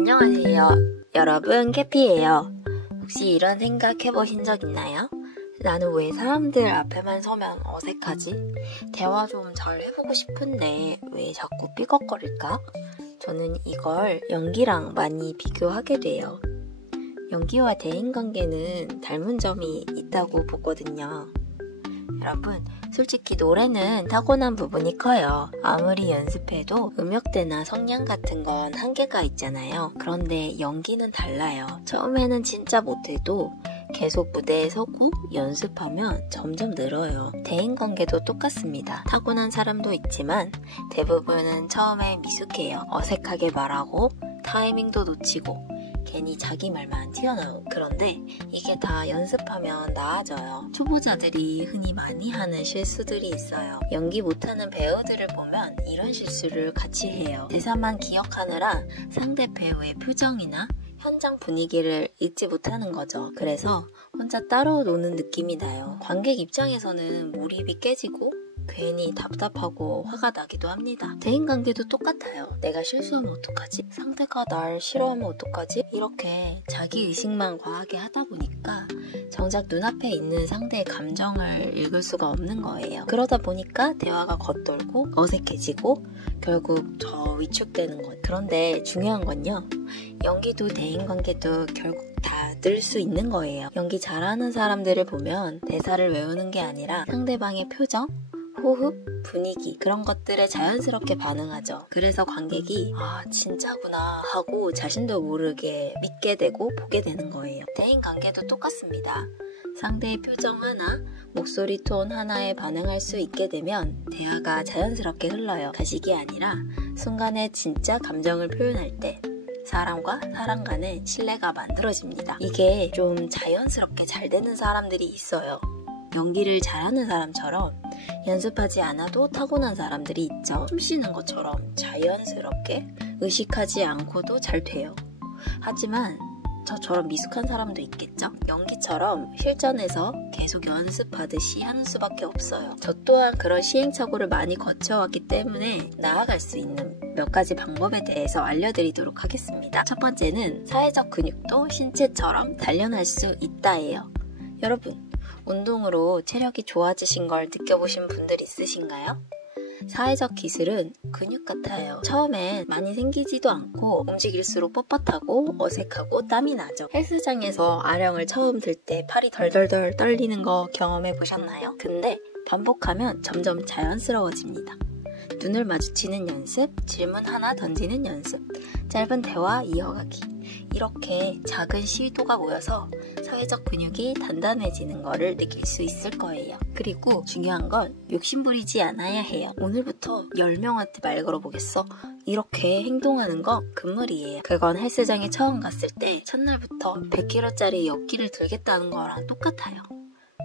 안녕하세요. 여러분, 캐피예요. 혹시 이런 생각 해보신 적 있나요? 나는 왜 사람들 앞에만 서면 어색하지? 대화 좀 잘 해보고 싶은데 왜 자꾸 삐걱거릴까? 저는 이걸 연기랑 많이 비교하게 돼요. 연기와 대인관계는 닮은 점이 있다고 보거든요. 여러분, 솔직히 노래는 타고난 부분이 커요. 아무리 연습해도 음역대나 성량 같은 건 한계가 있잖아요. 그런데 연기는 달라요. 처음에는 진짜 못해도 계속 무대에 서고 연습하면 점점 늘어요. 대인관계도 똑같습니다. 타고난 사람도 있지만 대부분은 처음에 미숙해요. 어색하게 말하고 타이밍도 놓치고 괜히 자기 말만 튀어나오고. 그런데 이게 다 연습하면 나아져요. 초보자들이 흔히 많이 하는 실수들이 있어요. 연기 못하는 배우들을 보면 이런 실수를 같이 해요. 대사만 기억하느라 상대 배우의 표정이나 현장 분위기를 읽지 못하는 거죠. 그래서 혼자 따로 노는 느낌이 나요. 관객 입장에서는 몰입이 깨지고 괜히 답답하고 화가 나기도 합니다. 대인관계도 똑같아요. 내가 실수하면 어떡하지? 상대가 날 싫어하면 어떡하지? 이렇게 자기의식만 과하게 하다 보니까 정작 눈앞에 있는 상대의 감정을 읽을 수가 없는 거예요. 그러다 보니까 대화가 겉돌고 어색해지고 결국 더 위축되는 것. 그런데 중요한 건요. 연기도 대인관계도 결국 다 늘 수 있는 거예요. 연기 잘하는 사람들을 보면 대사를 외우는 게 아니라 상대방의 표정, 호흡, 분위기 그런 것들에 자연스럽게 반응하죠. 그래서 관객이 진짜구나 하고 자신도 모르게 믿게 되고 보게 되는 거예요. 대인관계도 똑같습니다. 상대의 표정 하나, 목소리 톤 하나에 반응할 수 있게 되면 대화가 자연스럽게 흘러요. 가식이 아니라 순간에 진짜 감정을 표현할 때 사람과 사람 간의 신뢰가 만들어집니다. 이게 좀 자연스럽게 잘 되는 사람들이 있어요. 연기를 잘하는 사람처럼 연습하지 않아도 타고난 사람들이 있죠. 숨 쉬는 것처럼 자연스럽게 의식하지 않고도 잘 돼요. 하지만 저처럼 미숙한 사람도 있겠죠? 연기처럼 실전에서 계속 연습하듯이 하는 수밖에 없어요. 저 또한 그런 시행착오를 많이 거쳐왔기 때문에 나아갈 수 있는 몇 가지 방법에 대해서 알려드리도록 하겠습니다. 첫 번째는 사회적 근육도 신체처럼 단련할 수 있다예요. 여러분, 운동으로 체력이 좋아지신 걸 느껴보신 분들 있으신가요? 사회적 기술은 근육 같아요. 처음엔 많이 생기지도 않고 움직일수록 뻣뻣하고 어색하고 땀이 나죠. 헬스장에서 아령을 처음 들 때 팔이 덜덜덜 떨리는 거 경험해 보셨나요? 근데 반복하면 점점 자연스러워집니다. 눈을 마주치는 연습, 질문 하나 던지는 연습, 짧은 대화 이어가기. 이렇게 작은 시도가 모여서 사회적 근육이 단단해지는 거를 느낄 수 있을 거예요. 그리고 중요한 건 욕심부리지 않아야 해요. 오늘부터 10명한테 말 걸어보겠어. 이렇게 행동하는 거 금물이에요. 그건 헬스장에 처음 갔을 때 첫날부터 100kg짜리 역기를 들겠다는 거랑 똑같아요.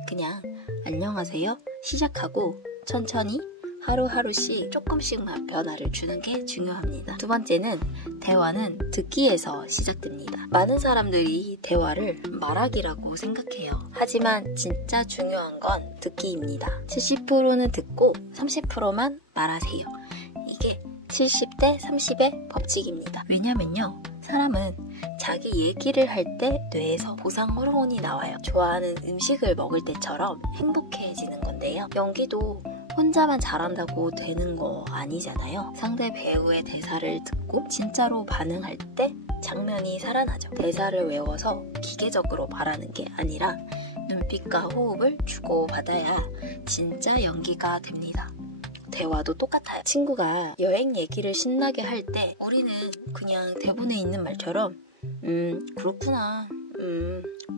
그냥 안녕하세요 시작하고 천천히 하루하루씩 조금씩만 변화를 주는 게 중요합니다. 두 번째는 대화는 듣기에서 시작됩니다. 많은 사람들이 대화를 말하기라고 생각해요. 하지만 진짜 중요한 건 듣기입니다. 70%는 듣고 30%만 말하세요. 이게 70대 30의 법칙입니다. 왜냐면요. 사람은 자기 얘기를 할 때 뇌에서 보상 호르몬이 나와요. 좋아하는 음식을 먹을 때처럼 행복해지는 건데요. 연기도 혼자만 잘한다고 되는 거 아니잖아요. 상대 배우의 대사를 듣고 진짜로 반응할 때 장면이 살아나죠. 대사를 외워서 기계적으로 말하는 게 아니라 눈빛과 호흡을 주고받아야 진짜 연기가 됩니다. 대화도 똑같아요. 친구가 여행 얘기를 신나게 할 때 우리는 그냥 대본에 있는 말처럼 그렇구나,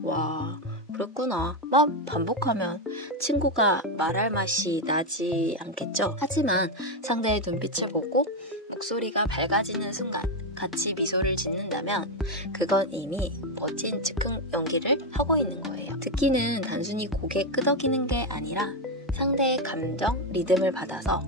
와 그랬구나 막 반복하면 친구가 말할 맛이 나지 않겠죠? 하지만 상대의 눈빛을 보고 목소리가 밝아지는 순간 같이 미소를 짓는다면 그건 이미 멋진 즉흥 연기를 하고 있는 거예요. 듣기는 단순히 고개 끄덕이는 게 아니라 상대의 감정, 리듬을 받아서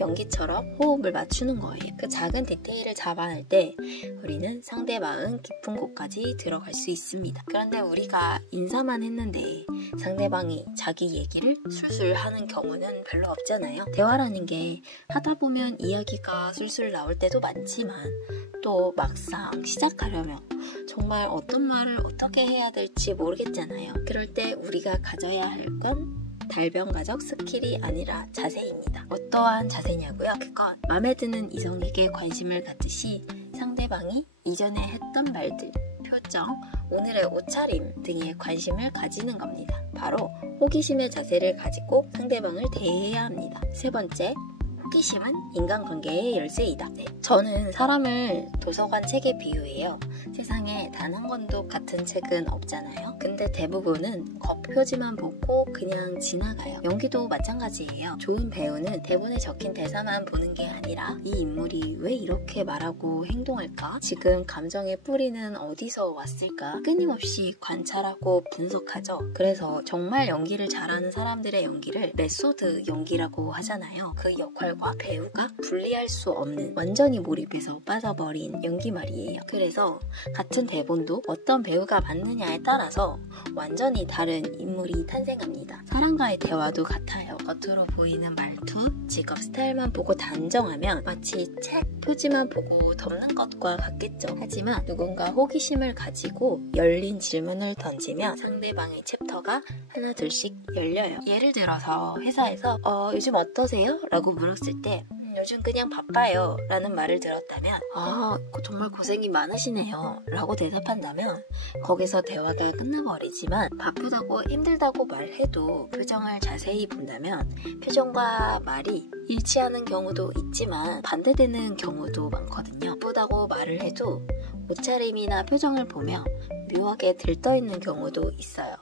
연기처럼 호흡을 맞추는 거예요. 그 작은 디테일을 잡아낼 때 우리는 상대 마음 깊은 곳까지 들어갈 수 있습니다. 그런데 우리가 인사만 했는데 상대방이 자기 얘기를 술술 하는 경우는 별로 없잖아요. 대화라는 게 하다 보면 이야기가 술술 나올 때도 많지만 또 막상 시작하려면 정말 어떤 말을 어떻게 해야 될지 모르겠잖아요. 그럴 때 우리가 가져야 할 건 달변가적 스킬이 아니라 자세입니다. 어떠한 자세냐고요? 그건 마음에 드는 이성에게 관심을 갖듯이 상대방이 이전에 했던 말들, 표정, 오늘의 옷차림 등에 관심을 가지는 겁니다. 바로 호기심의 자세를 가지고 상대방을 대해야 합니다. 세 번째, 호기심은 인간관계의 열쇠이다. 네, 저는 사람을 도서관 책에 비유해요. 세상에 단 한 권도 같은 책은 없잖아요. 근데 대부분은 겉표지만 보고 그냥 지나가요. 연기도 마찬가지예요. 좋은 배우는 대본에 적힌 대사만 보는 게 아니라 이 인물이 왜 이렇게 말하고 행동할까? 지금 감정의 뿌리는 어디서 왔을까? 끊임없이 관찰하고 분석하죠. 그래서 정말 연기를 잘하는 사람들의 연기를 메소드 연기라고 하잖아요. 그 역할과 배우가 분리할 수 없는 완전히 몰입해서 빠져버린 연기 말이에요. 그래서 같은 대본도 어떤 배우가 맡느냐에 따라서 완전히 다른 인물이 탄생합니다. 사람과의 대화도 같아요. 겉으로 보이는 말투, 직업 스타일만 보고 단정하면 마치 책 표지만 보고 덮는 것과 같겠죠. 하지만 누군가 호기심을 가지고 열린 질문을 던지면 상대방의 챕터가 하나 둘씩 열려요. 예를 들어서 회사에서 요즘 어떠세요? 라고 물었을 때 요즘 그냥 바빠요 라는 말을 들었다면 정말 고생이 많으시네요 라고 대답한다면 거기서 대화가 끝나버리지만 바쁘다고 힘들다고 말해도 표정을 자세히 본다면 표정과 말이 일치하는 경우도 있지만 반대되는 경우도 많거든요. 바쁘다고 말을 해도 옷차림이나 표정을 보며 묘하게 들떠있는 경우도 있어요.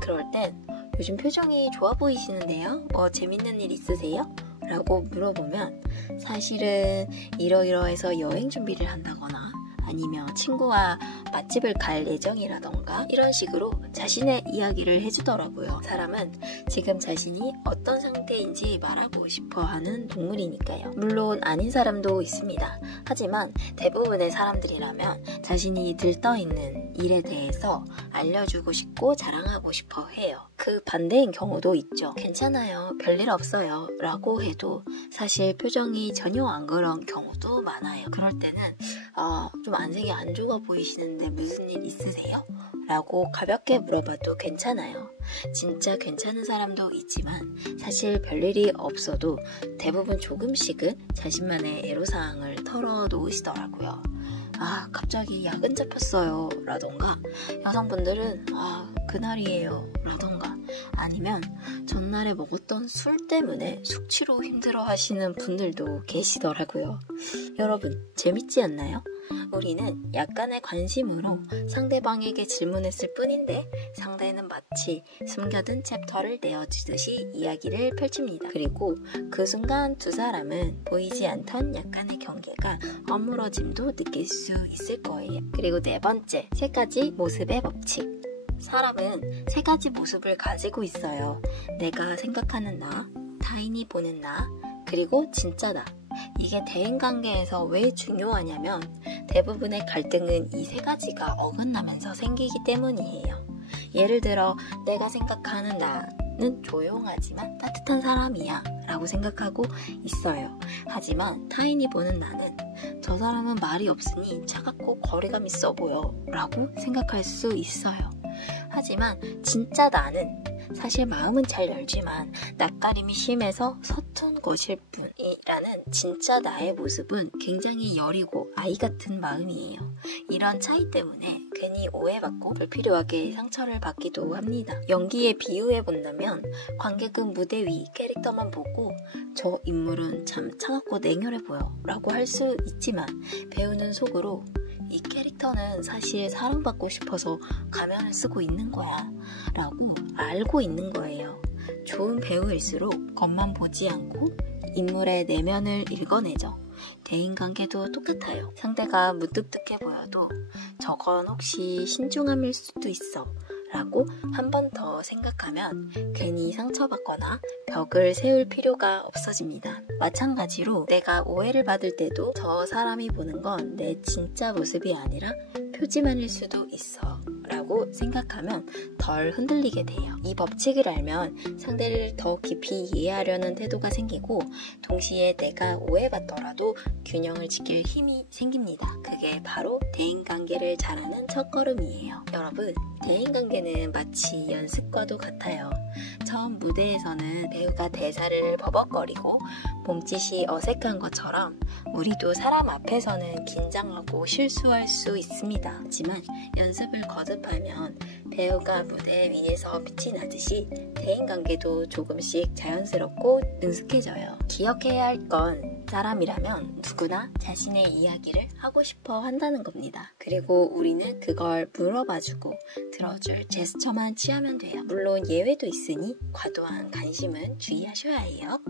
그럴 땐 요즘 표정이 좋아 보이시는데요? 뭐 재밌는 일 있으세요? 라고 물어보면 사실은 이러이러해서 여행 준비를 한다거나 아니면 친구와 맛집을 갈 예정이라던가 이런 식으로 자신의 이야기를 해주더라고요. 사람은 지금 자신이 어떤 상태인지 말하고 싶어 하는 동물이니까요. 물론 아닌 사람도 있습니다. 하지만 대부분의 사람들이라면 자신이 들떠있는 일에 대해서 알려주고 싶고 자랑하고 싶어 해요. 그 반대인 경우도 있죠. 괜찮아요. 별일 없어요. 라고 해도 사실 표정이 전혀 안 그런 경우도 많아요. 그럴 때는 좀 안색이 안 좋아 보이시는데 무슨 일 있으세요? 라고 가볍게 물어봐도 괜찮아요. 진짜 괜찮은 사람도 있지만 사실 별일이 없어도 대부분 조금씩은 자신만의 애로사항을 털어놓으시더라고요. 갑자기 야근 잡혔어요 라던가 여성분들은 그날이에요 라던가 아니면 전날에 먹었던 술 때문에 숙취로 힘들어 하시는 분들도 계시더라고요. 여러분 재밌지 않나요? 우리는 약간의 관심으로 상대방에게 질문했을 뿐인데 상대는 마치 숨겨둔 챕터를 내어주듯이 이야기를 펼칩니다. 그리고 그 순간 두 사람은 보이지 않던 약간의 경계가 어무러짐도 느낄 수 있을 거예요. 그리고 네 번째, 세 가지 모습의 법칙. 사람은 세 가지 모습을 가지고 있어요. 내가 생각하는 나, 타인이 보는 나, 그리고 진짜 나. 이게 대인관계에서 왜 중요하냐면 대부분의 갈등은 이 세 가지가 어긋나면서 생기기 때문이에요. 예를 들어 내가 생각하는 나는 조용하지만 따뜻한 사람이야 라고 생각하고 있어요. 하지만 타인이 보는 나는 저 사람은 말이 없으니 차갑고 거리감 있어 보여 라고 생각할 수 있어요. 하지만 진짜 나는 사실 마음은 잘 열지만 낯가림이 심해서 서툰 것일 뿐이라는 진짜 나의 모습은 굉장히 여리고 아이 같은 마음이에요. 이런 차이 때문에 괜히 오해받고 불필요하게 상처를 받기도 합니다. 연기에 비유해본다면 관객은 무대 위 캐릭터만 보고 저 인물은 참 차갑고 냉혈해 보여 라고 할 수 있지만 배우는 속으로 이 캐릭터는 사실 사랑받고 싶어서 가면을 쓰고 있는 거야 라고 알고 있는 거예요. 좋은 배우일수록 겉만 보지 않고 인물의 내면을 읽어내죠. 대인관계도 똑같아요. 상대가 무뚝뚝해 보여도 저건 혹시 신중함일 수도 있어 라고 한 번 더 생각하면 괜히 상처받거나 벽을 세울 필요가 없어집니다. 마찬가지로 내가 오해를 받을 때도 저 사람이 보는 건 내 진짜 모습이 아니라 표지만일 수도 있어 라고 생각하면 덜 흔들리게 돼요. 이 법칙을 알면 상대를 더 깊이 이해하려는 태도가 생기고 동시에 내가 오해받더라도 균형을 지킬 힘이 생깁니다. 그게 바로 대인관계를 잘하는 첫걸음이에요. 여러분, 대인관계는 마치 연습과도 같아요. 처음 무대에서는 배우가 대사를 버벅거리고 몸짓이 어색한 것처럼 우리도 사람 앞에서는 긴장하고 실수할 수 있습니다. 하지만 연습을 거듭하면 배우가 무대 위에서 빛이 나듯이 대인관계도 조금씩 자연스럽고 능숙해져요. 기억해야 할 건 사람이라면 누구나 자신의 이야기를 하고 싶어 한다는 겁니다. 그리고 우리는 그걸 물어봐주고 들어줄 제스처만 취하면 돼요. 물론 예외도 있으니 과도한 관심은 주의하셔야 해요.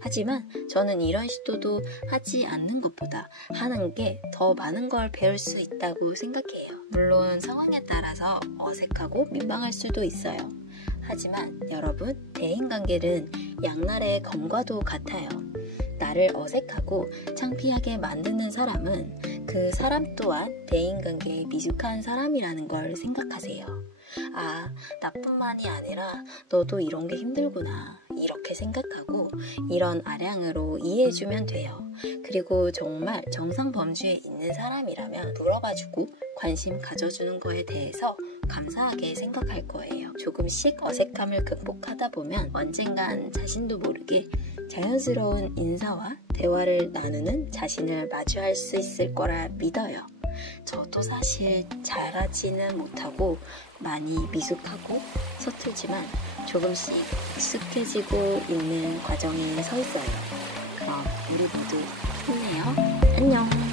하지만 저는 이런 시도도 하지 않는 것보다 하는 게 더 많은 걸 배울 수 있다고 생각해요. 물론 상황에 따라서 어색하고 민망할 수도 있어요. 하지만 여러분, 대인관계는 양날의 검과도 같아요. 나를 어색하고 창피하게 만드는 사람은 그 사람 또한 대인관계에 미숙한 사람이라는 걸 생각하세요. 아, 나뿐만이 아니라 너도 이런 게 힘들구나 이렇게 생각하고 이런 아량으로 이해해주면 돼요. 그리고 정말 정상 범주에 있는 사람이라면 물어봐주고 관심 가져주는 거에 대해서 감사하게 생각할 거예요. 조금씩 어색함을 극복하다 보면 언젠간 자신도 모르게 자연스러운 인사와 대화를 나누는 자신을 마주할 수 있을 거라 믿어요. 저도 사실 잘하지는 못하고 많이 미숙하고 서툴지만 조금씩 익숙해지고 있는 과정에 서 있어요. 그럼 우리 모두 힘내요. 안녕.